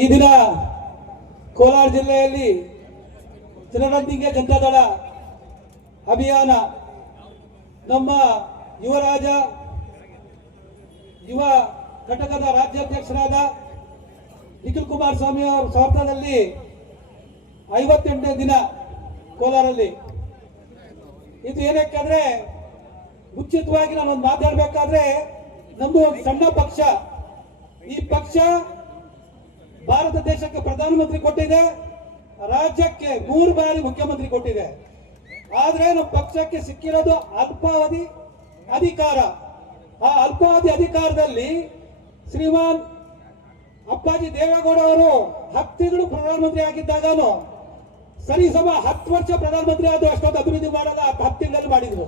ಈ ದಿನ ಕೋಲಾರ ಜಿಲ್ಲೆಯಲ್ಲಿ ಜನರೊಂದಿಗೆ ಜನತಾದಳ ಅಭಿಯಾನ. ನಮ್ಮ ಯುವರಾಜ, ಯುವ ಘಟಕದ ರಾಜ್ಯಾಧ್ಯಕ್ಷರಾದ ನಿಖಿಲ್ ಕುಮಾರಸ್ವಾಮಿ ಅವರ ಸ್ವಾರ್ಥದಲ್ಲಿ ಐವತ್ತೆಂಟನೇ ದಿನ ಕೋಲಾರಲ್ಲಿ. ಇದು ಏನಕ್ಕಾದ್ರೆ ಮುಚ್ಚಿತವಾಗಿ ನಾನು ಒಂದು ಮಾತಾಡಬೇಕಾದ್ರೆ ನಮ್ಮದು ಒಂದು ಸಣ್ಣ ಪಕ್ಷ ಈ ಪಕ್ಷ ಭಾರತ ದೇಶಕ್ಕೆ ಪ್ರಧಾನಮಂತ್ರಿ ಕೊಟ್ಟಿದೆ, ರಾಜ್ಯಕ್ಕೆ ಮೂರು ಬಾರಿ ಮುಖ್ಯಮಂತ್ರಿ ಕೊಟ್ಟಿದೆ. ಆದ್ರೆ ನಮ್ಮ ಪಕ್ಷಕ್ಕೆ ಸಿಕ್ಕಿರೋದು ಅಲ್ಪಾವಧಿ ಅಧಿಕಾರ. ಆ ಅಲ್ಪಾವಧಿ ಅಧಿಕಾರದಲ್ಲಿ ಶ್ರೀಮಾನ್ ಅಪ್ಪಾಜಿ ದೇವೇಗೌಡ ಅವರು ಹತ್ತು ತಿಂಗಳು ಪ್ರಧಾನಮಂತ್ರಿ ಸರಿ ಸಮ ಹತ್ತು ವರ್ಷ ಪ್ರಧಾನಮಂತ್ರಿ ಆದ್ರೂ ಅಷ್ಟೊಂದು ಅಭಿವೃದ್ಧಿ ಮಾಡಲ್ಲ ಹತ್ತು ತಿಂಗಳಲ್ಲಿ ಮಾಡಿದ್ರು.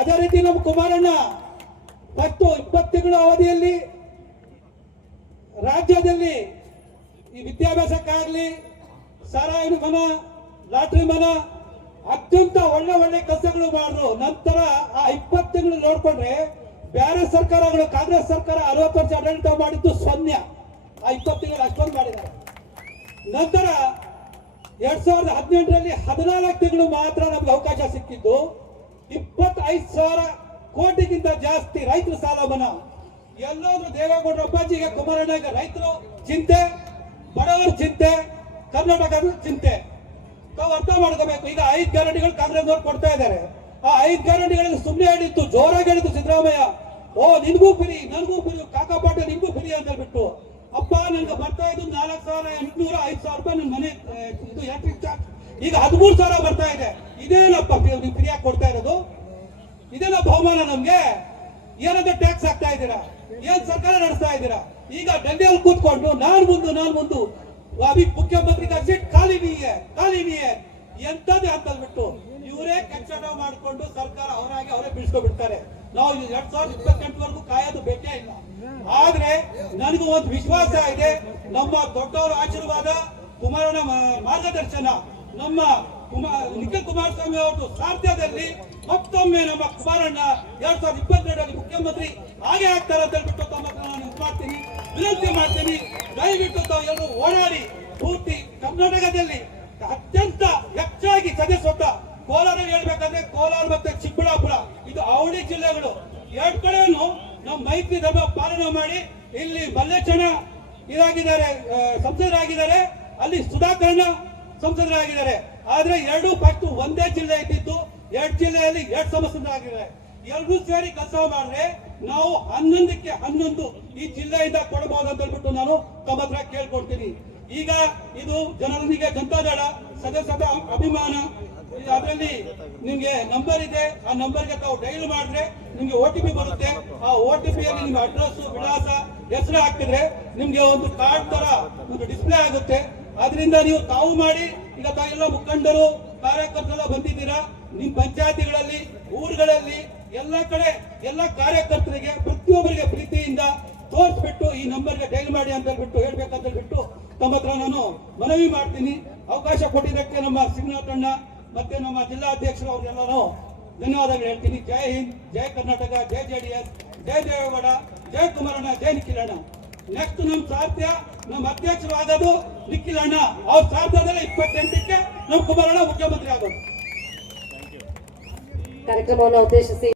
ಅದೇ ರೀತಿ ನಮ್ಮ ಕುಮಾರಣ್ಣ ಹತ್ತು ಇಪ್ಪತ್ತು ತಿಂಗಳ ಅವಧಿಯಲ್ಲಿ ರಾಜ್ಯದಲ್ಲಿ ಈ ವಿದ್ಯಾಭ್ಯಾಸಕ್ಕಾಗಲಿ ಸಾರಾಯಿನ ಮನ ಲಾಟ್ರಿ ಮನ, ಅತ್ಯಂತ ಒಳ್ಳೆ ಒಳ್ಳೆ ಕೆಲಸಗಳು ಮಾಡಿದ್ರು ನಂತರ ಆ ಇಪ್ಪತ್ತು ತಿಂಗಳು ನೋಡ್ಕೊಂಡ್ರೆ ಬೇರೆ ಸರ್ಕಾರಗಳು, ಕಾಂಗ್ರೆಸ್ ಸರ್ಕಾರ ಅರವತ್ತು ವರ್ಷ ಆಡಳಿತ ಮಾಡಿದ್ದು ಸೊನ್ನೆ. ಆ ಇಪ್ಪತ್ತು ತಿಂಗಳು ಅಷ್ಟೊಂದು ಮಾಡಿದ್ದಾರೆ. ನಂತರ ಎರಡ್ ಸಾವಿರದ ಹದಿನೆಂಟರಲ್ಲಿ ಹದಿನಾಲ್ಕು ತಿಂಗಳು ಮಾತ್ರ ನಮ್ಗೆ ಅವಕಾಶ ಸಿಕ್ಕಿದ್ದು. ಇಪ್ಪತ್ತೈದು ಸಾವಿರ ಕೋಟಿಗಿಂತ ಜಾಸ್ತಿ ರೈತರ ಸಾಲ ಮನ್ನಾ. ಎಲ್ಲೋದ್ರು ದೇವೇಗೌಡರ ಅಪ್ಪಾಜಿಗೆ ಕುಮಾರಣ್ಣಗೆ ರೈತರು ಚಿಂತೆ, ಬಡವರ ಚಿಂತೆ, ಕರ್ನಾಟಕದ ಚಿಂತೆ. ತಾವು ಅರ್ಥ ಮಾಡ್ಕೋಬೇಕು. ಈಗ ಐದು ಗ್ಯಾರಂಟಿಗಳು ಕಾಂಗ್ರೆಸ್ ಅವ್ರು ಕೊಡ್ತಾ ಇದ್ದಾರೆ. ಆ ಐದು ಗ್ಯಾರಂಟಿಗಳಿಗೆ ಸುಮ್ಮನೆ ಹೇಳಿತ್ತು ಜೋರಾಗಿ ಹೇಳಿತ್ತು ಸಿದ್ದರಾಮಯ್ಯ, ಓ, ನಿನ್ಗೂ ಫ್ರೀ, ನನ್ಗೂ ಫ್ರೀ ಕಾಕಾಪಾಟ ನಿನ್ಗೂ ಫ್ರೀ ಅಂತ ಹೇಳ್ಬಿಟ್ಟು ಅಪ್ಪ, ನನ್ಗೆ ಬರ್ತಾ ಇದ್ದು ನಾಲ್ಕು ಸಾವಿರ ಎಂಟುನೂರ, ಐದು ಸಾವಿರ ರೂಪಾಯಿ ನನ್ನ ಮನೆ ಇದು ಎಲೆಕ್ಟ್ರಿಕ್ ಚಾರ್ಜ್ ಈಗ ಹದಿಮೂರು ಸಾವಿರ ಬರ್ತಾ ಇದೆ. ಇದೇನಪ್ಪ ನೀವು ಫ್ರೀಯಾಗಿ ಕೊಡ್ತಾ ಇರೋದು? ಇದೇನಪ್ಪ ಬಹುಮಾನ ನಮ್ಗೆ? ಏನಂತ ಟ್ಯಾಕ್ಸ್ ಹಾಕ್ತಾ ಇದ್ದೀರಾ? ಏನ್ ಸರ್ಕಾರ ನಡೆಸ್ತಾ ಇದ್ದೀರಾ? ಈಗ ಡಂಡೆಯಲ್ಲಿ ಕೂತ್ಕೊಂಡು ನಾನು ಮುಂದು ನಾನು ಮುಂದು ಅಭಿ ಮುಖ್ಯಮಂತ್ರಿ ಸೀಟ್ ಖಾಲಿ ನೀಯೇ ಖಾಲಿ ನೀಯೇ ಎಂತದ್ದು ಅಂತಲ್ ಬಿಟ್ಟು ಇವರೇ ಕಚ್ಚಡ ಮಾಡಿಕೊಂಡು ಸರ್ಕಾರ ಅವರಾಗಿ ಅವರೇ ಬಿಡಿಸ್ಕೊಬಿಡ್ತಾರೆ ನಾವು ಎರಡ್ ಸಾವಿರದ ಇಪ್ಪತ್ತೆಂಟವರೆಗೂ ಕಾಯೋದು ಬೇಕೇ ಇಲ್ಲ. ಆದ್ರೆ ನನಗೂ ಒಂದು ವಿಶ್ವಾಸ ಇದೆ. ನಮ್ಮ ದೊಡ್ಡವರ ಆಶೀರ್ವಾದ ಕುಮಾರನ ಮಾರ್ಗದರ್ಶನ, ನಮ್ಮ ಕುಮಾರ್, ನಿಖಿಲ್ ಕುಮಾರಸ್ವಾಮಿ ಅವರ ಸಾಧ್ಯದಲ್ಲಿ ಮತ್ತೊಮ್ಮೆ ನಮ್ಮ ಕುಮಾರಣ್ಣ ಎರಡ್ ಸಾವಿರದ ಇಪ್ಪತ್ತೆರಡರಲ್ಲಿ ಮುಖ್ಯಮಂತ್ರಿ ಹಾಗೆ ಆಗ್ತಾರೆ ಅಂತ ಹೇಳ್ಬಿಟ್ಟು ನಾನು ಇದು ಮಾಡ್ತೀನಿ. ವಿನಂತಿ ಮಾಡ್ತೀನಿ. ದಯವಿಟ್ಟು ತಾವು ಎಲ್ಲರೂ ಓಡಾಡಿ ಪೂರ್ತಿ ಕರ್ನಾಟಕದಲ್ಲಿ ಅತ್ಯಂತ ಹೆಚ್ಚಾಗಿ ಸದಸ್ಯತ್ವ ಕೋಲಾರ ಹೇಳ್ಬೇಕಂದ್ರೆ ಕೋಲಾರ ಮತ್ತೆ ಚಿಕ್ಕಬಳ್ಳಾಪುರ, ಇದು ಅವಳಿ ಜಿಲ್ಲೆಗಳು. ಎರಡ್ ಕಡೆಯನ್ನು ನಮ್ಮ ಮೈತ್ರಿ ಧರ್ಮ ಪಾಲನೆ ಮಾಡಿ ಇಲ್ಲಿ ಮಲ್ಲೇಶಣ್ಣ ಇದಾಗಿದ್ದಾರೆ ಸಂಸದರಾಗಿದ್ದಾರೆ. ಅಲ್ಲಿ ಸುಧಾಕರ್ಣ ಸಂಸದರಾಗಿದ್ದಾರೆ. ಆದ್ರೆ ಎರಡು ಫಸ್ಟ್ ಒಂದೇ ಜಿಲ್ಲೆ ಇದ್ದಿದ್ದು ಎರಡು ಜಿಲ್ಲೆಯಲ್ಲಿ ಎರಡು ಸಂಸದರಾಗಿದ್ದಾರೆ ಎಲ್ಲರೂ ಸೇರಿ ಕೆಲಸ ಮಾಡಿದ್ರೆ ನಾವು ಹನ್ನೊಂದಕ್ಕೆ ಹನ್ನೊಂದು ಈ ಜಿಲ್ಲೆಯಿಂದ ಕೊಡಬಹುದು ಅಂತ ಹೇಳ್ಬಿಟ್ಟು ನಾನು ತಮ್ಮ ಹತ್ರ ಕೇಳ್ಕೊಡ್ತೀನಿ. ಈಗ ಇದು ಜನರೊಂದಿಗೆ ಜನತಾದಳ ಸದಸ್ಯದ ಅಭಿಮಾನ. ಅದರಲ್ಲಿ ನಿಮ್ಗೆ ನಂಬರ್ ಇದೆ. ಆ ನಂಬರ್ಗೆ ತಾವು ಡೈಲ್ ಮಾಡಿದ್ರೆ ನಿಮ್ಗೆ ಓ ಟಿ ಪಿ ಬರುತ್ತೆ. ಆ ಓ ಟಿ ಪಿ ಅಲ್ಲಿ ನಿಮ್ಗೆ ಅಡ್ರೆಸ್ ವಿಳಾಸ, ಹೆಸರು ಹಾಕಿದ್ರೆ ನಿಮ್ಗೆ ಒಂದು ಕಾರ್ಡ್ ತರ ಒಂದು ಡಿಸ್ಪ್ಲೇ ಆಗುತ್ತೆ. ಅದರಿಂದ ನೀವು ತಾವು ಮಾಡಿ ಈಗ ಎಲ್ಲ ಮುಖಂಡರು ಕಾರ್ಯಕರ್ತರೆಲ್ಲ ಬಂದಿದ್ದೀರಾ? ನಿಮ್ ಪಂಚಾಯತಿಗಳಲ್ಲಿ, ಊರುಗಳಲ್ಲಿ ಎಲ್ಲ ಕಡೆ ಎಲ್ಲ ಕಾರ್ಯಕರ್ತರಿಗೆ ಪ್ರತಿಯೊಬ್ಬರಿಗೆ ಪ್ರೀತಿಯಿಂದ ತೋರಿಸ್ಬಿಟ್ಟು ಈ ನಂಬರ್ಗೆ ಡೈಲ್ ಮಾಡಿ ಅಂತ ಹೇಳ್ಬಿಟ್ಟು ಹೇಳ್ಬೇಕಂತ ಹೇಳ್ಬಿಟ್ಟು ತಮ್ಮ ಹತ್ರ ನಾನು ಮನವಿ ಮಾಡ್ತೀನಿ. ಅವಕಾಶ ಕೊಟ್ಟಿದ್ದಕ್ಕೆ ನಮ್ಮ ಸಿಂಗನಾಥಣ್ಣ ಮತ್ತೆ ನಮ್ಮ ಜಿಲ್ಲಾಧ್ಯಕ್ಷರು ಅವ್ರಿಗೆಲ್ಲರೂ ಧನ್ಯವಾದಗಳು ಹೇಳ್ತೀನಿ. ಜೈ ಹಿಂದ್, ಜೈ ಕರ್ನಾಟಕ, ಜೈ ಜೆ ಡಿ ಎಸ್, ಜೈ ದೇವೇಗೌಡ, ಜೈ ಕುಮಾರಣ್ಣ, ಜೈ ನಿಖಿಲಣ್ಣ ನೆಕ್ಸ್ಟ್ ನಮ್ ಸಾಧ್ಯ ನಮ್ಮ ಅಧ್ಯಕ್ಷರು ಆಗೋದು ಅಣ್ಣ. ಅವ್ರ ಸಾಧ್ಯದಲ್ಲಿ ಇಪ್ಪತ್ತೆಂಟಕ್ಕೆ ನಮ್ಮ ಕುಮಾರಣ್ಣ ಮುಖ್ಯಮಂತ್ರಿ ಆಗೋದು ಕಾರ್ಯಕ್ರಮವನ್ನು ಉದ್ದೇಶಿಸಿ